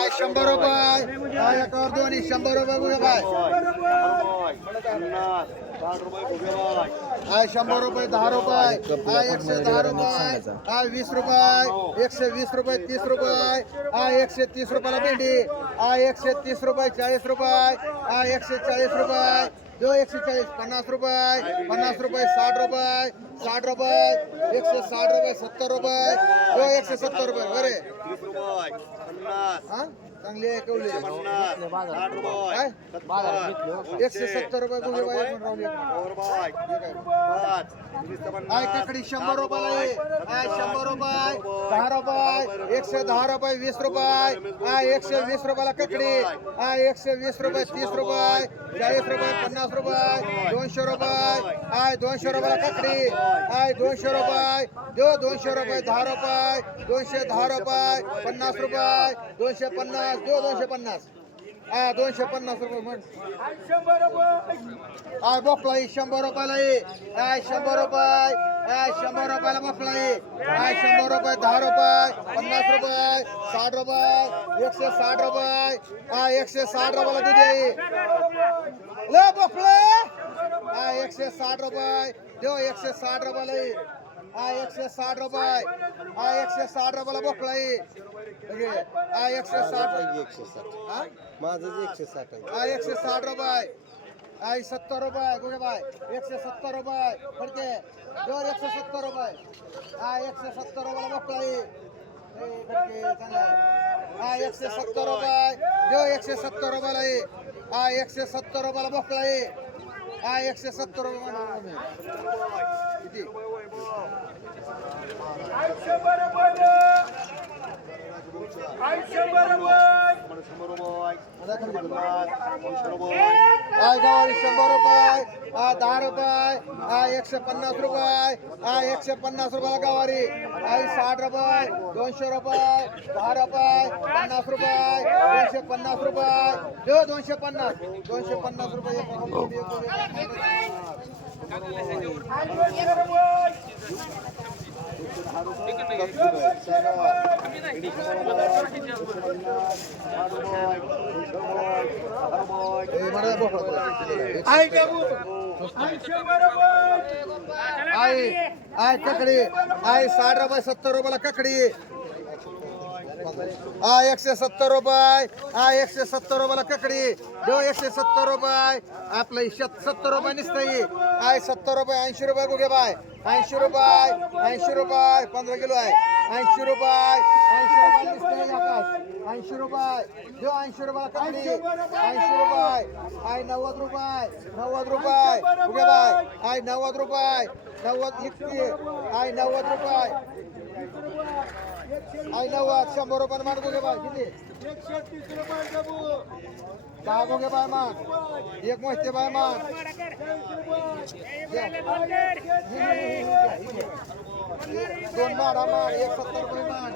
100 रुपये एकावर दोन्ही 100 रुपये गुगे बाय 100 रुपये 10 रुपये 110 रुपये 20 रुपये 120 रुपये 30 रुपये 130 रुपयाला भेंडी 130 रुपये 40 रुपये 140 रुपये जो 140 50 रुपये 50 रुपये 60 रुपये 60 रुपये 160 रुपये 70 रुपये जो 170 रुपये बरे हा चांगली आहे कवली 170 रुपये गुगे बाय आय काकडी 100 रुपयाला आहे 100 रुपये 10 रुपये 110 रुपये 20 रुपये 120 रुपयाला काकडी 120 रुपये 30 रुपये 40 रुपये 50 रुपये 200 रुपये 200 रुपयाला काकडी 200 रुपये जो 200 रुपये 10 रुपये 210 रुपये 50 रुपये 250 जो 250 250 रुपये म्हण बोकळा 100 रुपयाला आहे 100 रुपये 100 रुपयाला बोकळा आहे 100 रुपये 10 रुपये 50 रुपये 60 रुपये 160 रुपये 160 रुपयाला दुधी आहे ले बोकळे 160 रुपये जो 160 रुपयाला आहे 160 रुपये 160 रुपयाला बोकळा आहे 160 माझं 160 आहे 160 रुपये 70 रुपये गुगे बाय 170 रुपये फडके जोर 170 रुपये 170 रुपयाला बोकळा आहे 170 रुपये जो 170 रुपयाला आहे 170 रुपयाला बोकळा आहे 170 रुपये किती 100 रुपये 10 रुपये 150 रुपये 150 रुपयाला गवारी 60 रुपये 200 रुपये 10 रुपये 50 रुपये 250 रुपये जो 250 रुपये ककडी 60 रुपये 70 रुपयाला ककडी 170 रुपये 170 रुपयाला ककडी जो 170 रुपये आपलं 70 रुपये निसतंय 70 रुपये 80 रुपये गुगे बाय 80 रुपये 15 किलो आहे 80 रुपये निसतंय 80 रुपये जो 80 रुपयाला ककडी 80 रुपये 90 रुपये गुगे बाय 90 रुपये 90 इतकी 90 रुपये 100 रुपये मान गुगे बाय किती 130 रुपये दहा गुगे बाय मान एक मोठे बाय मान दोन माडा मान 170 रुपये मान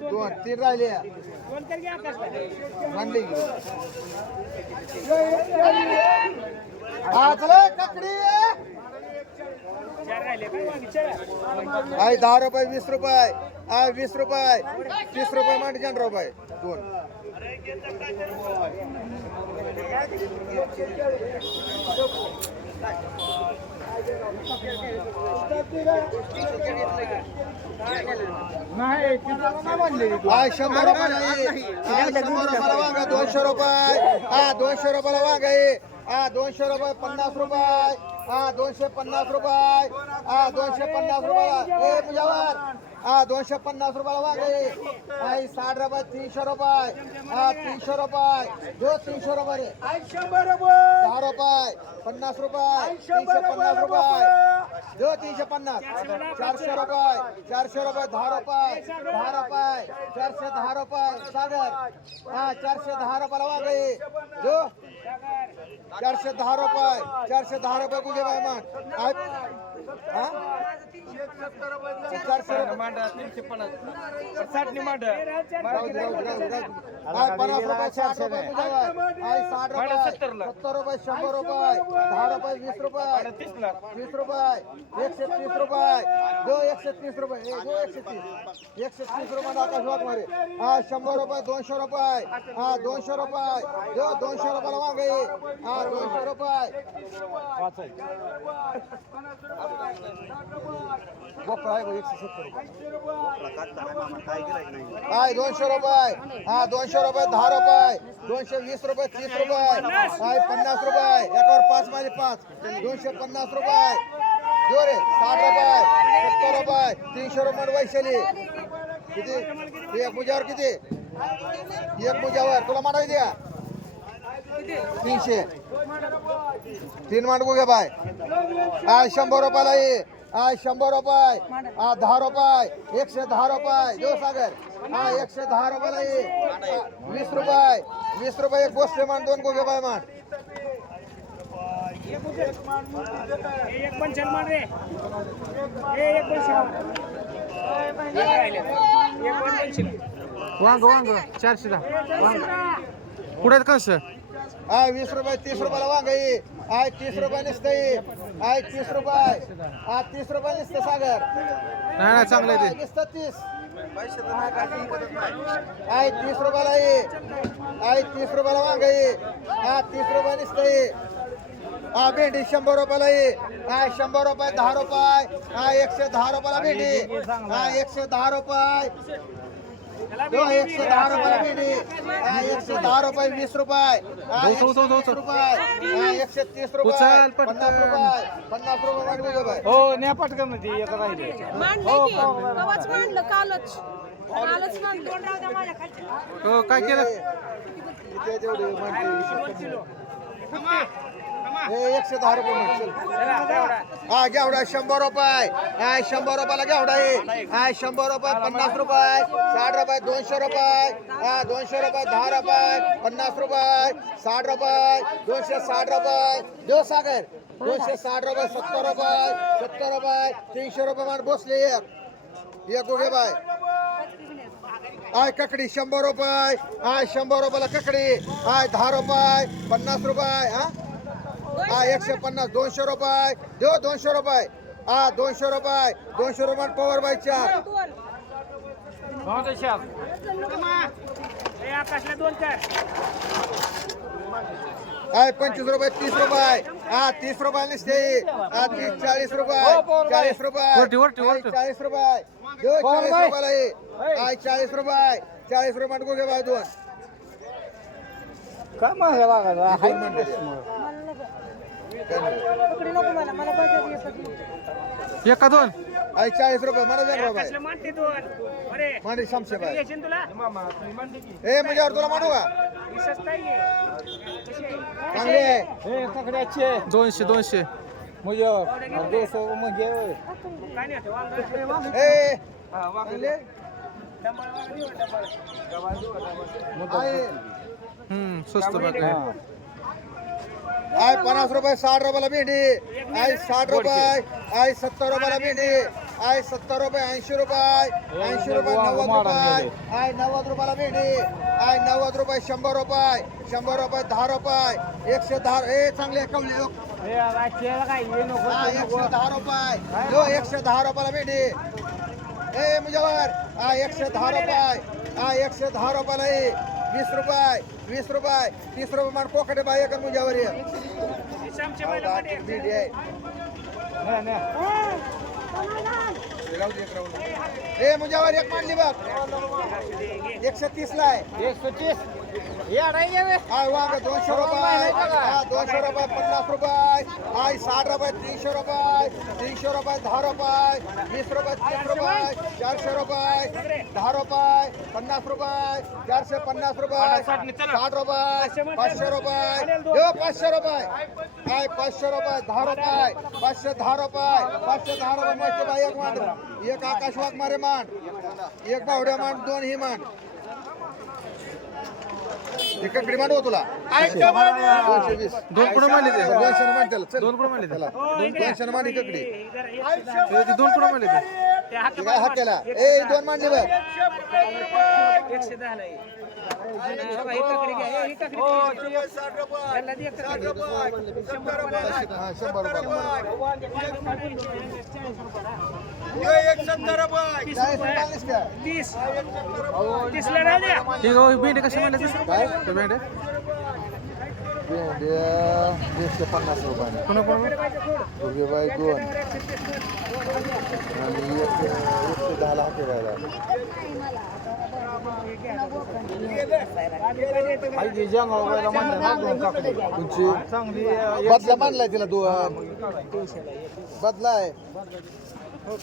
दोन तीन राहिले मांडली ककडी 10 रुपये 20 रुपये 20 रुपये 30 रुपये मांडी 10 रुपये दोन नाही 100 रुपयाला 200 रुपये 200 रुपयाला वांग आहे 200 रुपये 50 रुपये 250 रुपये 250 रुपयाला मुजावर 250 रुपयाला वांग आहे 60 रुपये 300 रुपये 300 रुपये जो 300 रुपये 10 रुपये 50 रुपये 350 रुपये जो 350 400 रुपये 10 रुपये 10 रुपये 410 रुपये सागर 410 रुपयाला वांग आहे जो 410 रुपये 410 रुपये गुगे बाय मान हा 400 50 रुपये 60 रुपये मुजावर 60 रुपये 70 रुपये 100 रुपये 10 रुपये 20 रुपये 30 रुपये 130 रुपये 130 रुपये 130 रुपये आकाश वाघ मारे 100 रुपये 200 रुपये 200 रुपये 200 रुपयाला वांगे 200 रुपये गोपळा आहे 170 रुपये 200 रुपये 200 रुपये 10 रुपये 220 रुपये 30 रुपये 50 रुपये एकावर 5 माझे 5 250 रुपये जोरे 60 रुपये 70 रुपये 300 रुपये वैशाली किती एक मुजावर किती एक मुजावर तुला मांडावी द्या 300 तीन मांडगू घे बाय 100 रुपयाला ये 100 रुपये 10 रुपये 110 रुपये जो सागर 110 रुपयाला ये 20 रुपये एक गोष्ट मान 2 गोगे बाय मान एक पण चल मान रे एक पण वांग 410 पुढे कसं 20 रुपये 30 रुपयाला वांग ये 30 रुपये नसतं ये 30 रुपये 30 रुपये नसतं सागर नाही चांगलं आहे ते नसतं 30 30 रुपयाला ये 30 रुपयाला वांग ये 30 रुपये नसतं ये भेंडी 100 रुपयाला ये 100 रुपये 10 रुपये 110 रुपयाला भेंडी 110 रुपये 110 रुपयाला भेंडी 110 रुपये 20 रुपये 130 रुपये 50 रुपये 50 रुपये हो न्या पटकन ती एक राहिले कवाच मांडलं कालच मांडलं हो काय केलं हे 110 रुपये म्हणशील घेवडा 100 रुपये 100 रुपयाला घेवडा आहे 100 रुपये 50 रुपये 60 रुपये 200 रुपये 200 रुपये 10 रुपये 50 रुपये 60 रुपये 260 रुपये देव सागर 260 रुपये 70 रुपये 70 रुपये 300 रुपये मान बसले एक गोगे बाय ककडी 100 रुपये 100 रुपयाला ककडी 10 रुपये 50 रुपये 150 200 रुपये देव 200 रुपये 200 रुपये 200 रुपये पॉवर बाय 4 आकाशला 2 4 25 रुपये 30 रुपये 30 रुपये नसते 40 रुपये 40 रुपये 40 रुपये 40 रुपयाला ये 40 रुपये 40 रुपये गोगे बाय 2 काय मागे लागायला एका दोन 40 रुपये मला द्या बाबा आकाशला मानते 2 अरे मांडी शमशे बाय येशील तुला ए मुजावर तुला मांडू का ही सस्ता आहे चांगली आहे हे ककड्याचे 200 मुझ्यावर 200 मग घे काय नाही आता वांग ए चांगली आहे? आहे. स्वस्त बघा 50 रुपये 60 रुपयाला भेंडी 60 रुपये 70 रुपयाला भेंडी 70 रुपये 80 रुपये 80 रुपये 90 रुपये 90 रुपयाला भेंडी 90 रुपये 100 रुपये 100 रुपये 10 रुपये 110 ए चांगले कवले 110 रुपये जो 110 रुपयाला भेंडी ए मुजावर 110 रुपये 110 रुपयाला 20 रुपये 30 रुपये मान पोकटे बाय का मुजावर ये श्यामचे बैल मध्ये भेंडी आहे ए मुजावर एक मांडली बघ 130 ला आहे 130 या नाही गेले वांग 200 रुपये 200 रुपये 50 रुपये 60 रुपये 300 रुपये 300 रुपये 10 रुपये 20 रुपये 30 रुपये 400 रुपये 10 रुपये 50 रुपये 450 रुपये 60 रुपये 500 रुपये 500 रुपये 500 रुपये 10 रुपये 510 रुपये 510 रुपये माहिती बाई एक मान एक आकाश वाघ मारे मान एक बावड्या मान 2 ही मान ककडी मांडव तुला 220 दोन कुठं मारले ते 200 मान त्याला चल दोन कुठं मारले ते त्याला 200 मान ही ककडी ते दोन कुठं मारले ते ते हात ते काय हात केला ए 2 मांडले बघ 110 ला आहे. बघा, ही ककडी घ्या, ही ककडी घ्या. याला दे ककडी. 100 रुपयाला आहे. हा 100 रुपये 40 मानलीस का 30 ला राहू द्या. ठीक आहे भेंडे कसे मारले ते काय ते भेंडे भेंड्या 250 रुपये कोणा कोण उभे बाई 2 आणि 110 ला हाके बायला तुमची बदला मानलाय तिला 2 बदला आहे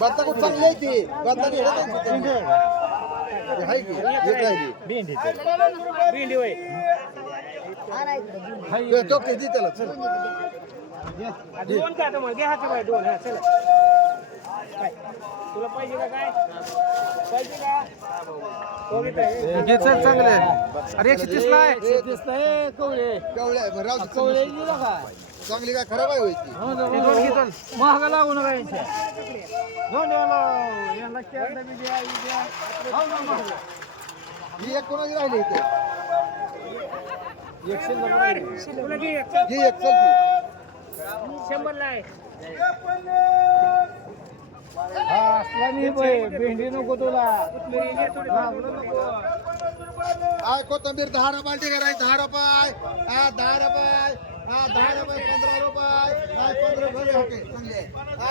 बदला खूप चांगली आहे ती बदला नाही आहे की एक राहिली भेंडी होय. तो किती त्याला चल दोन का तुम्हाला घ्या हात बाय 2 हा चला. काय तुला पाहिजे का काय पाहिजे का तो घेत आहे. घे चल चांगले आहे. अरे 130 ला आहे कवळ्या राव चांगली काय खराब आहे होय ती ते दोन घे चल महागा लागू नका यांच्या ही एक कोणाची राहिली इथे तुला घे एक. ही एक चल ती 100 ला आहे. भेंडी नको तुला काय कोथंबीर 10 रुपये ठीक आहे 10 रुपये 10 रुपये 10 रुपये 15 रुपये 15 रुपये चांगले आहे